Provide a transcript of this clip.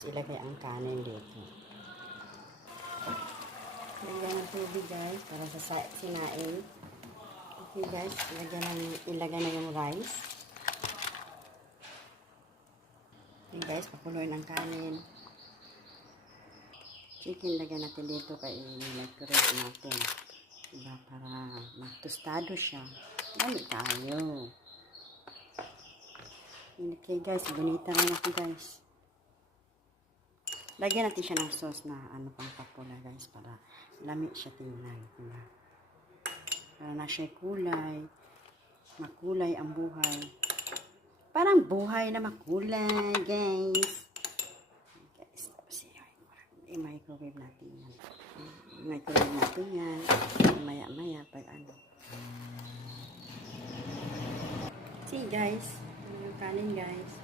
Ilagay ang kanin dito. Lagyan ng tubig guys para sa sinain. Okay guys, ilagay na yung rice. Okay guys, pakuloyin ang kanin. Chicken lagyan natin dito kaya i-microwave natin. Diba? Para magtostado siya. Dali tayo. Okay guys, bonita na natin guys. Lagyan natin siya ng sauce na pang papula guys para lamig siya tingnan. Diba? Para na siya kulay. Makulay ang buhay. Parang buhay na makulay guys. Guys, tapos i-microwave natin yan. I-microwave natin yan. Maya-maya pag See guys. Yung kanin guys.